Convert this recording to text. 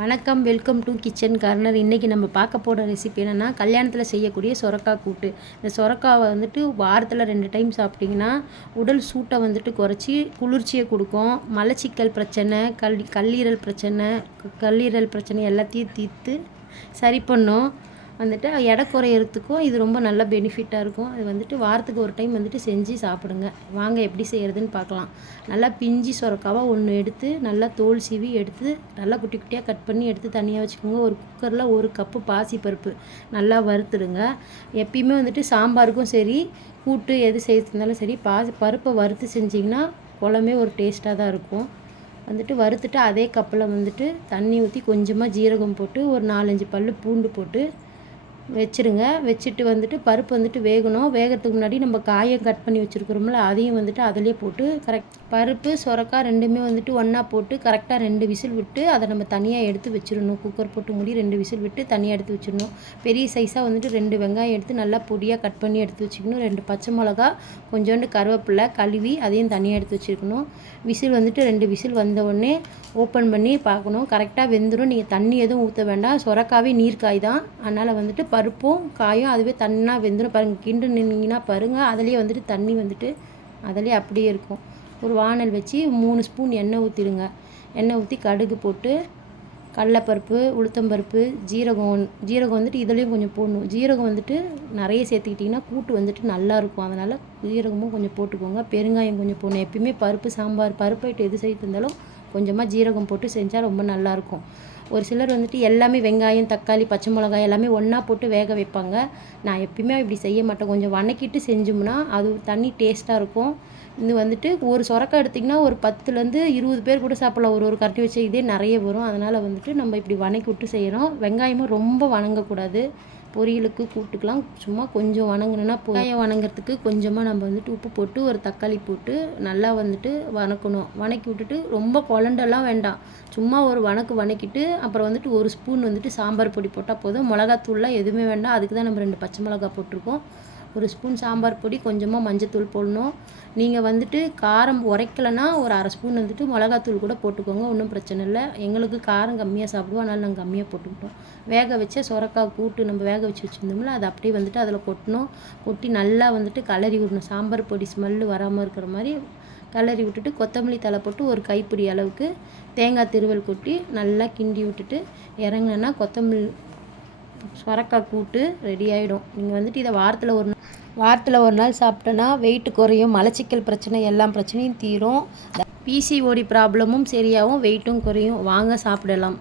வணக்கம், welcome to kitchen corner. இன்றைக்கி நம்ம பார்க்க போகிற ரெசிபி என்னென்னா, கல்யாணத்தில் செய்யக்கூடிய சொரக்காய் கூட்டு. இந்த சொரக்காவை வாரத்தில் 2 டைம் சாப்பிட்டிங்கன்னா உடல் சூட்டை குறைச்சி குளிர்ச்சியை கொடுக்கும். மலச்சிக்கல் பிரச்சனை, கல்லீரல் பிரச்சனை எல்லாத்தையும் தீர்த்து சரி பண்ணும். எடை குறையிறதுக்கும் இது ரொம்ப நல்ல பெனிஃபிட்டாக இருக்கும். அது வாரத்துக்கு ஒரு டைம் செஞ்சு சாப்பிடுங்க. வாங்க எப்படி செய்கிறதுன்னு பார்க்கலாம். நல்லா பிஞ்சி சொரக்காவை ஒன்று எடுத்து நல்லா தோல் சீவி எடுத்து நல்லா குட்டி குட்டியாக கட் பண்ணி எடுத்து தனியாக வச்சுக்கோங்க. ஒரு குக்கரில் 1 கப்பு பாசிப்பருப்பு நல்லா வறுத்துடுங்க. எப்பயுமே சாம்பாருக்கும் சரி, கூட்டு எது செய்யறதுனாலும் சரி, பருப்பை வறுத்து செஞ்சிங்கன்னா குழம்பே ஒரு டேஸ்ட்டாக தான் இருக்கும். வறுத்துட்டு அதே கப்பில் தண்ணி ஊற்றி கொஞ்சமாக ஜீரகம் போட்டு ஒரு 4-5 பல் பூண்டு போட்டு வச்சுருங்க. வச்சுட்டு பருப்பு வேகணும். வேகிறதுக்கு முன்னாடி நம்ம காயம் கட் பண்ணி வச்சுருக்குறோம்ல, அதையும் அதிலே போட்டு பருப்பு சொரக்காய் ரெண்டுமே ஒன்றா போட்டு கரெக்டாக 2 விசில் விட்டு அதை நம்ம தனியாக எடுத்து வச்சிடணும். குக்கர் போட்டு மூடி 2 விசில் விட்டு தனியாக எடுத்து வச்சிடணும். பெரிய சைஸாக 2 வெங்காயம் எடுத்து நல்லா பொடியாக கட் பண்ணி எடுத்து வச்சுக்கணும். 2 பச்சை மிளகா, கொஞ்சோண்டு கருவேப்பிலை கழுவி அதையும் தனியாக எடுத்து வச்சுருக்கணும். விசில் 2 விசில் வந்த உடனே ஓப்பன் பண்ணி பார்க்கணும். கரெக்டாக வெந்துடும். நீங்கள் தண்ணி எதுவும் ஊற்ற வேண்டாம். சொரக்காவே நீர்க்காய் தான். அதனால் பருப்பும் காயும் அதுவே தண்ணாக வெந்துடும். பாருங்கள், கிண்டு நின்னீங்கன்னா பாருங்கள், அதிலே தண்ணி அதிலே அப்படியே இருக்கும். ஒரு வானல் வச்சு 3 ஸ்பூன் எண்ணெய் ஊற்றிடுங்க. எண்ணெய் ஊற்றி கடுகு போட்டு கடலைப்பருப்பு, உளுத்தம்பருப்பு, ஜீரகம் இதுலேயும் கொஞ்சம் போடணும். ஜீரகம் நிறைய சேர்த்துக்கிட்டிங்கன்னா கூட்டு நல்லாயிருக்கும். அதனால் ஜீரகமும் கொஞ்சம் போட்டுக்கோங்க. பெருங்காயம் கொஞ்சம் போடணும். எப்பயுமே பருப்பு சாம்பார், பருப்பு ஐட்டம் எது செய்து இருந்தாலும் கொஞ்சமாக ஜீரகம் போட்டு செஞ்சால் ரொம்ப நல்லாயிருக்கும். ஒரு சிலர் எல்லாமே வெங்காயம், தக்காளி, பச்சை மிளகாய் எல்லாமே ஒன்றா போட்டு வேக வைப்பாங்க. நான் எப்பயுமே இப்படி செய்ய மாட்டேன். கொஞ்சம் வணக்கிட்டு செஞ்சோம்னா அது தனி டேஸ்ட்டாக இருக்கும். இது ஒரு சொரக்காய் எடுத்திங்கன்னா ஒரு 10லேருந்து 20 பேர் கூட சாப்பிட்லாம். ஒரு கரண்டி வச்சு இதே நிறைய வரும். அதனால் நம்ம இப்படி வணக்கி விட்டு செய்கிறோம். வெங்காயமும் ரொம்ப வணங்கக்கூடாது. பொரியலுக்கு கூட்டுக்கலாம் சும்மா கொஞ்சம் வணங்கணுன்னா வெங்காயம் வணங்கிறதுக்கு கொஞ்சமாக நம்ம உப்பு போட்டு ஒரு தக்காளி போட்டு நல்லா வணக்கணும். வணக்கி விட்டுட்டு ரொம்ப குழண்டெல்லாம் வேண்டாம். சும்மா ஒரு வணக்கிட்டு அப்புறம் 1 ஸ்பூன் சாம்பார் பொடி போட்டால் போதும். மிளகாத்தூள்லாம் எதுவுமே வேண்டாம். அதுக்கு தான் நம்ம 2 பச்சை மிளகா போட்டிருக்கோம். 1 ஸ்பூன் சாம்பார் பொடி, கொஞ்சமாக மஞ்சத்தூள் போடணும். நீங்கள் காரம் உரைக்கலைன்னா ஒரு 1/2 ஸ்பூன் மிளகாத்தூள் கூட போட்டுக்கோங்க. ஒன்றும் பிரச்சனை இல்லை. எங்களுக்கு காரம் கம்மியாக சாப்பிடுவோம், அதனால் நாங்கள் கம்மியாக போட்டுக்கிட்டோம். வேக வச்ச சொரக்காய் கூட்டு நம்ம வேக வச்சுருந்தோம்ல, அதை அப்படியே அதில் கொட்டணும். கொட்டி நல்லா கலரி விடணும். சாம்பார் பொடி ஸ்மெல்லு வராமல் இருக்கிற மாதிரி கலரி விட்டுட்டு கொத்தமல்லி தழை போட்டு ஒரு கைப்பிடி அளவுக்கு தேங்காய் திருவல் கொட்டி நல்லா கிண்டி விட்டுட்டு இறங்கினா சொரக்காய் கூட்டு ரெடி ஆகிடும். நீங்கள் இதை வாரத்தில் ஒரு நாள் சாப்பிட்டோன்னா வெயிட் குறையும். மலச்சிக்கல் பிரச்சனை எல்லா பிரச்சனையும் தீரும். பிசிஓடி ப்ராப்ளமும் சரியாகும், வெயிட்டும் குறையும். வாங்க சாப்பிடலாம்.